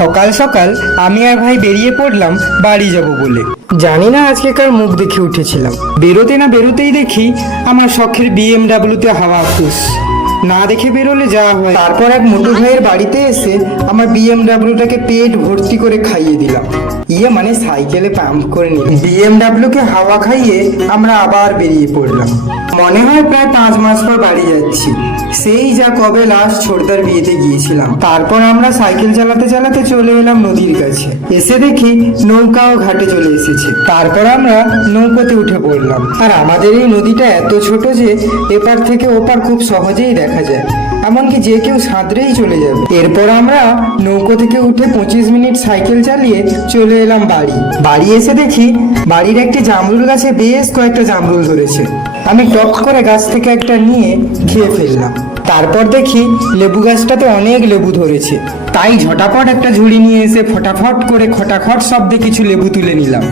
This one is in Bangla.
সকাল সকাল আমি আর ভাই বেরিয়ে পড়লাম বাড়ি যাব বলে। জানি না আজকে কার মুখ দেখে উঠেছিলাম। বেরোতে না বেরোতেই দেখি আমার শখের বিএমডাব্লিউতে হাওয়া খুশ। না দেখে বেরোলে যা হয়। তারপর এক মোটু ভাইয়ের বাড়িতে এসে আমার বিএমডাব্লিউটাকে পেট ভর্তি করে খাইয়ে দিলাম। মানে সাইকেলে পাম্প করে নিলাম। বিএমডাব্লিউকে হাওয়া খাইয়ে আমরা আবার বেরিয়ে পড়লাম। মনে হয় প্রায় 5 মাস পর বাড়ি যাচ্ছি। সেই যা কবে লাস্ট ছোটদার বিয়েতে গিয়েছিলাম। তারপর আমরা সাইকেল চালাতে চালাতে চলে এলাম নদীর কাছে। এসে দেখি নৌকাও ঘাটে চলে এসেছে। তারপর আমরা নৌকোতে উঠে পড়লাম। আর আমাদের এই নদীটা এত ছোট যে এপার থেকে ওপার খুব সহজেই দেখা যায়, এমনকি যে কেউ সাঁতরেই চলে যাবে। এরপর আমরা নৌকো থেকে উঠে 25 মিনিট সাইকেল চালিয়ে চলে এলাম বাড়ি এসে দেখি বাড়ির একটি জামরুল গাছে বেশ কয়েকটা জামরুল ধরেছে। আমি টক করে গাছ থেকে একটা নিয়ে খেয়ে ফেললাম। তারপর দেখি লেবু গাছটাতে অনেক লেবু ধরেছে, তাই ঝটাপট একটা ঝুড়ি নিয়ে এসে ফটাফট করে খটাখট শব্দে কিছু লেবু তুলে নিলাম।